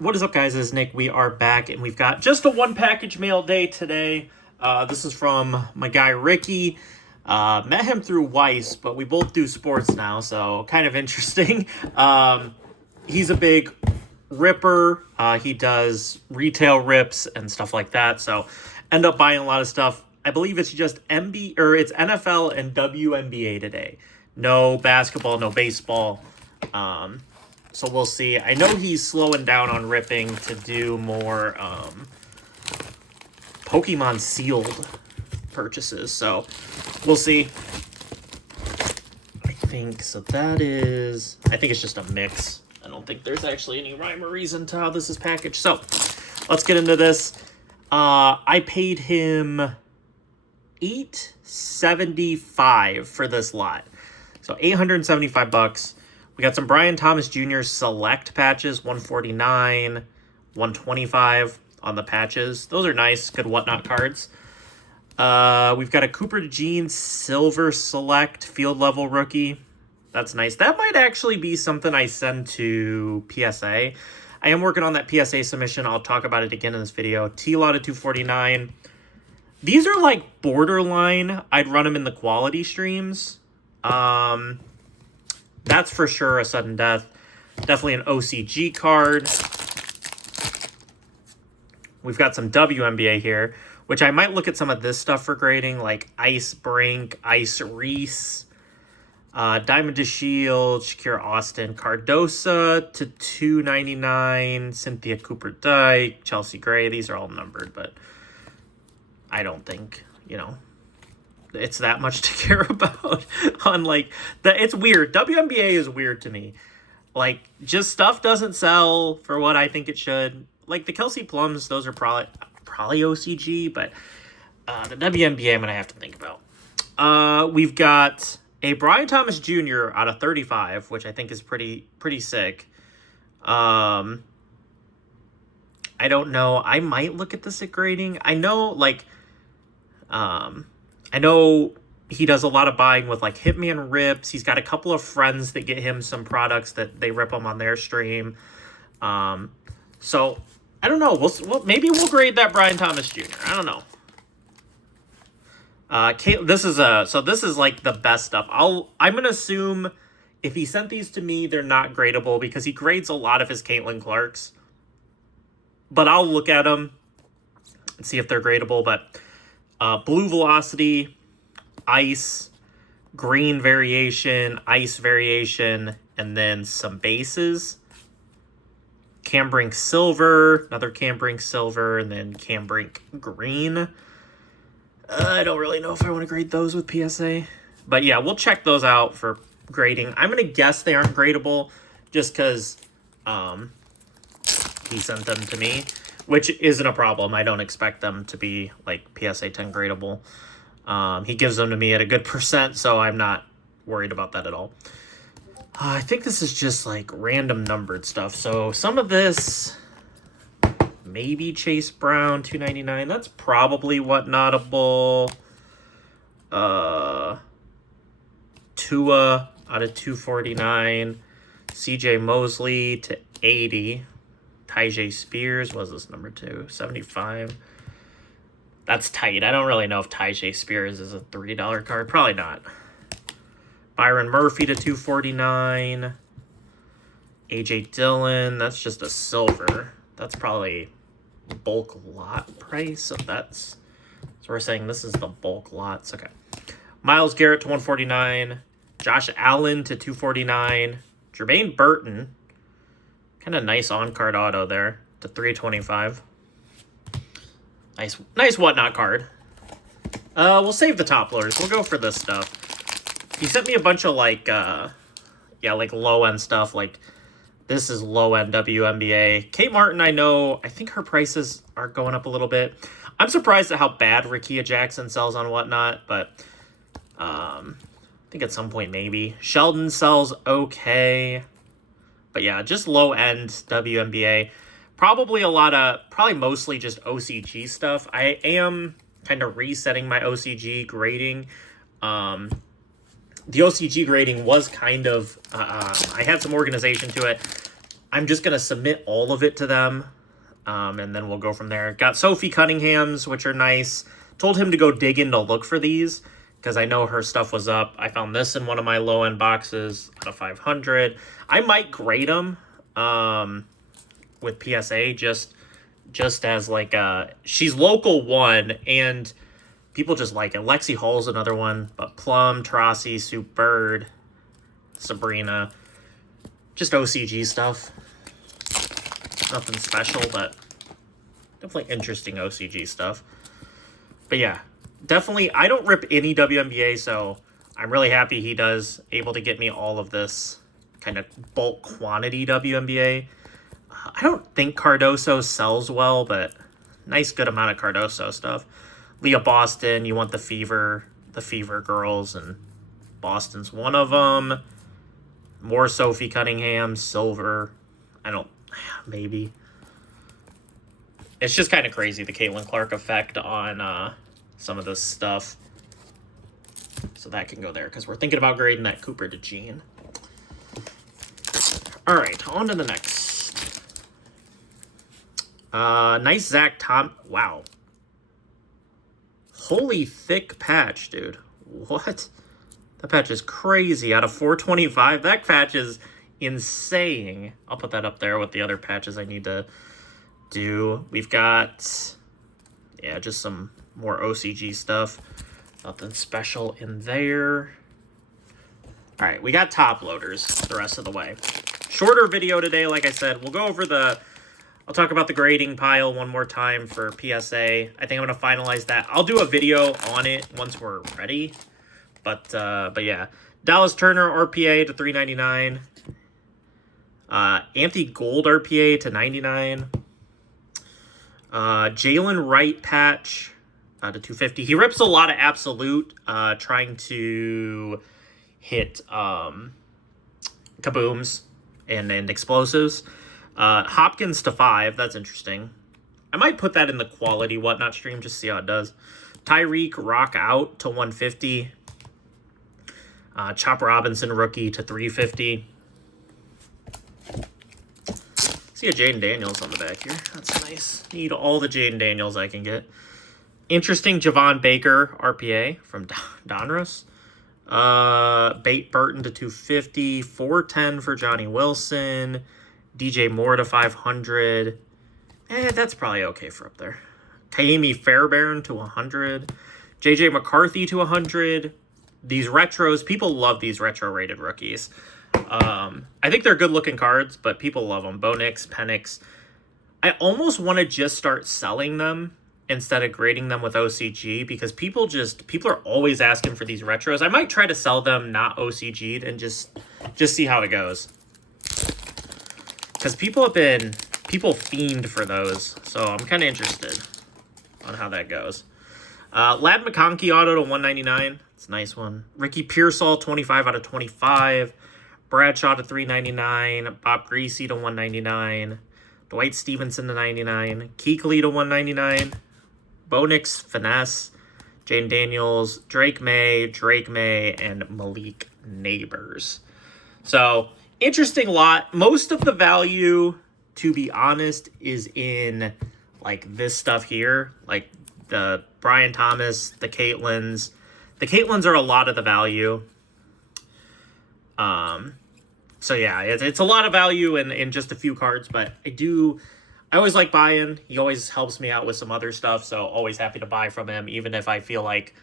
What is up, guys? This is Nick. We are back, and we've got just a one package mail day today. This is from my guy Ricky. Met him through Weiss, but we both do sports now, so kind of interesting. He's a big ripper. He does retail rips and stuff like that, so end up buying a lot of stuff. I believe it's just it's NFL and WNBA today. No basketball, no baseball. So we'll see. I know he's slowing down on ripping to do more Pokemon sealed purchases. So we'll see. I think it's just a mix. I don't think there's actually any rhyme or reason to how this is packaged. So let's get into this. I paid him $875 for this lot. So $875. We got some Brian Thomas Jr. select patches, 149, 125 on the patches. Those are nice, good whatnot cards. We've got a Cooper DeJean silver select field level rookie. That's nice. That might actually be something I send to PSA. I am working on that PSA submission. I'll talk about it again in this video. T-Lot of 249. These are like borderline. I'd run them in the quality streams. That's for sure a sudden death. Definitely an OCG card. We've got some WNBA here, which I might look at some of this stuff for grading, like Ice Brink, Ice Reese, Diamond DeShield, Shakira Austin, Cardosa to 299, Cynthia Cooper-Dyke, Chelsea Gray. These are all numbered, but I don't think, it's that much to care about on it's weird. WNBA is weird to me. Like, just stuff doesn't sell for what I think it should. Like the Kelsey Plums, those are probably OCG, but the WNBA I'm gonna have to think about. We've got a Brian Thomas Jr. out of 35, which I think is pretty sick. I don't know. I might look at this at grading. I know he does a lot of buying with like Hitman Rips. He's got a couple of friends that get him some products that they rip them on their stream. So I don't know. Maybe we'll grade that Brian Thomas Jr. I don't know. This is like the best stuff. I'm gonna assume if he sent these to me, they're not gradable because he grades a lot of his Caitlin Clarks. But I'll look at them and see if they're gradable. But blue velocity, ice, green variation, ice variation, and then some bases. Cambrink silver, another Cambrink silver, and then Cambrink green. I don't really know if I want to grade those with PSA. But yeah, we'll check those out for grading. I'm going to guess they aren't gradable just because he sent them to me, which isn't a problem. I don't expect them to be like PSA 10 gradable. He gives them to me at a good percent, so I'm not worried about that at all. I think this is just like random numbered stuff. So some of this, maybe Chase Brown, 299. That's probably whatnotable. Tua out of 249. CJ Mosley to 80. Tyjae Spears, was this number 2? 75. That's tight. I don't really know if Tyjae Spears is a $3 card. Probably not. Byron Murphy to 249. AJ Dillon, that's just a silver. That's probably bulk lot price. So we're saying this is the bulk lots. Okay. Myles Garrett to 149. Josh Allen to 249. Jermaine Burton. Kind of nice on-card auto there to 325. Nice whatnot card. We'll save the top loaders. We'll go for this stuff. He sent me a bunch of like low-end stuff. Like, this is low-end WNBA. Kate Martin, I think her prices are going up a little bit. I'm surprised at how bad Rickea Jackson sells on whatnot, but I think at some point maybe. Sheldon sells okay. But yeah, just low-end WNBA. Probably mostly just OCG stuff. I am kind of resetting my OCG grading. The OCG grading was kind of, I had some organization to it. I'm just going to submit all of it to them, and then we'll go from there. Got Sophie Cunningham's, which are nice. Told him to go dig in to look for these, because I know her stuff was up. I found this in one of my low-end boxes out of 500. I might grade them with PSA just as like she's local one, and people just like it. Lexi Hall's another one, but Plum, Trossi, Sue Bird, Sabrina, just OCG stuff. Nothing special, but definitely interesting OCG stuff. But yeah, definitely, I don't rip any WNBA, so I'm really happy he does able to get me all of this kind of bulk quantity WNBA. I don't think Cardoso sells well, but nice good amount of Cardoso stuff. Leah Boston, you want the Fever girls, and Boston's one of them. More Sophie Cunningham, silver. Maybe. It's just kind of crazy, the Caitlin Clark effect on some of this stuff. So that can go there, because we're thinking about grading that Cooper DeJean. All right, on to the next. Nice Zach Tom. Wow. Holy thick patch, dude. What? That patch is crazy. Out of 425, that patch is insane. I'll put that up there with the other patches I need to do. We've got, yeah, just some more OCG stuff. Nothing special in there. All right, we got top loaders the rest of the way. Shorter video today, like I said. We'll go over I'll talk about the grading pile one more time for PSA. I think I'm going to finalize that. I'll do a video on it once we're ready. But yeah. Dallas Turner RPA to $3.99. Anthony Gold RPA to $99. Jalen Wright patch to $250. He rips a lot of absolute, trying to hit kabooms and explosives. Hopkins to $5. That's interesting. I might put that in the quality whatnot stream, just see how it does. Tyreek Rock out to $150. Chop Robinson rookie to $350. See a Jaden Daniels on the back here. That's nice. Need all the Jaden Daniels I can get. Interesting Javon Baker RPA from Donruss. Bate Burton to $250. $410 for Johnny Wilson. DJ Moore to $500. That's probably okay for up there. Taimi Fairbairn to $100. JJ McCarthy to $100. These retros, people love these retro rated rookies. I think they're good looking cards, but people love them. Bo Nix, Penix. I almost want to just start selling them instead of grading them with OCG, because people are always asking for these retros. I might try to sell them not OCG'd and just see how it goes. Because people fiend for those, so I'm kind of interested on how that goes. Lad McConkey auto to $199. It's a nice one. Ricky Pearsall, 25 out of 25. Bradshaw to $399. Bob Greasy to $199. Dwight Stevenson to $99. Kuechly to $199. Bo Nix Finesse. Jane Daniels. Drake May, and Malik Neighbors. So, interesting lot. Most of the value, to be honest, is in like this stuff here. Like the Brian Thomas, the Caitlins. The Caitlins are a lot of the value. So yeah, it's a lot of value in just a few cards, but I always like buying. He always helps me out with some other stuff, so always happy to buy from him, even if I feel like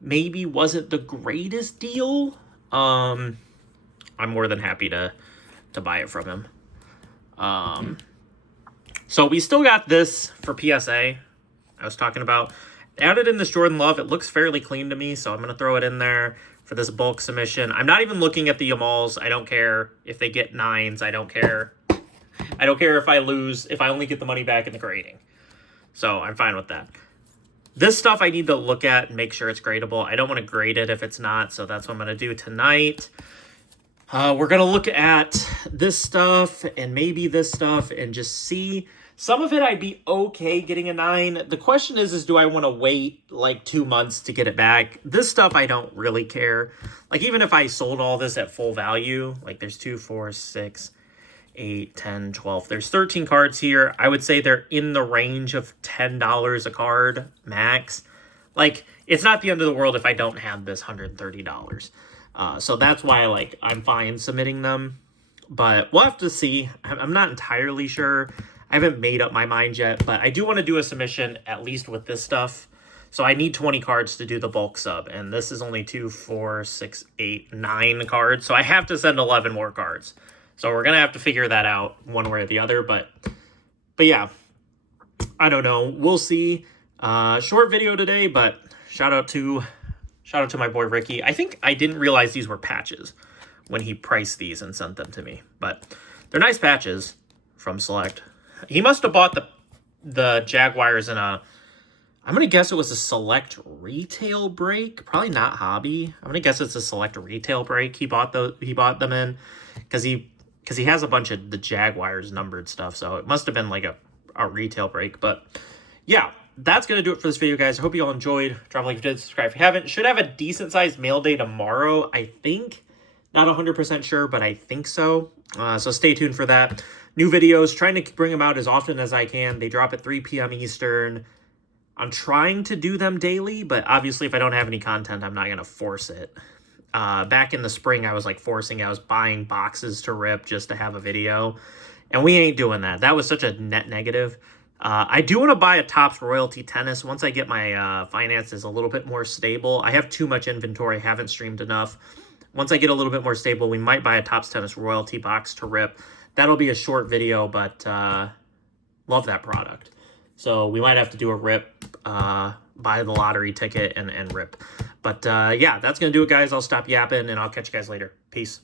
maybe wasn't the greatest deal. I'm more than happy to buy it from him. So we still got this for PSA. I was talking about. Added in this Jordan Love. It looks fairly clean to me, so I'm going to throw it in there for this bulk submission. I'm not even looking at the Yamals. I don't care if they get 9s. I don't care. I don't care if I lose, if I only get the money back in the grading. So I'm fine with that. This stuff I need to look at and make sure it's gradable. I don't want to grade it if it's not, so that's what I'm going to do tonight. We're going to look at this stuff and maybe this stuff and just see. Some of it I'd be okay getting a 9. The question is do I want to wait like 2 months to get it back? This stuff I don't really care. Like even if I sold all this at full value, like there's 2, 4, 6, 8, 10, 12. There's 13 cards here. I would say they're in the range of $10 a card max. Like, it's not the end of the world if I don't have this $130. So that's why, like, I'm fine submitting them. But we'll have to see. I'm not entirely sure. I haven't made up my mind yet, but I do want to do a submission at least with this stuff. So I need 20 cards to do the bulk sub, and this is only 2, 4, 6, 8, 9 cards. So I have to send 11 more cards. So we're going to have to figure that out one way or the other, but yeah, I don't know. We'll see. Short video today, but shout out to my boy Ricky. I think I didn't realize these were patches when he priced these and sent them to me, but they're nice patches from Select. He must have bought the Jaguars in a, I'm going to guess it was a Select retail break, probably not hobby. I'm going to guess it's a Select retail break. He bought them in because he has a bunch of the Jaguars numbered stuff, so it must have been like a retail break. But yeah, that's going to do it for this video, guys. I hope you all enjoyed. Drop a like if you did, subscribe if you haven't. Should have a decent-sized mail day tomorrow, I think. Not 100% sure, but I think so. So stay tuned for that. New videos, trying to bring them out as often as I can. They drop at 3 p.m. Eastern. I'm trying to do them daily, but obviously if I don't have any content, I'm not going to force it. Back in the spring, I was like forcing. I was buying boxes to rip just to have a video, and we ain't doing that. That was such a net negative. I do want to buy a Topps Royalty Tennis once I get my finances a little bit more stable. I have too much inventory, haven't streamed enough. Once I get a little bit more stable, we might buy a Topps Tennis Royalty box to rip. That'll be a short video, but love that product. So we might have to do a rip, buy the lottery ticket and rip. But yeah, that's going to do it, guys. I'll stop yapping, and I'll catch you guys later. Peace.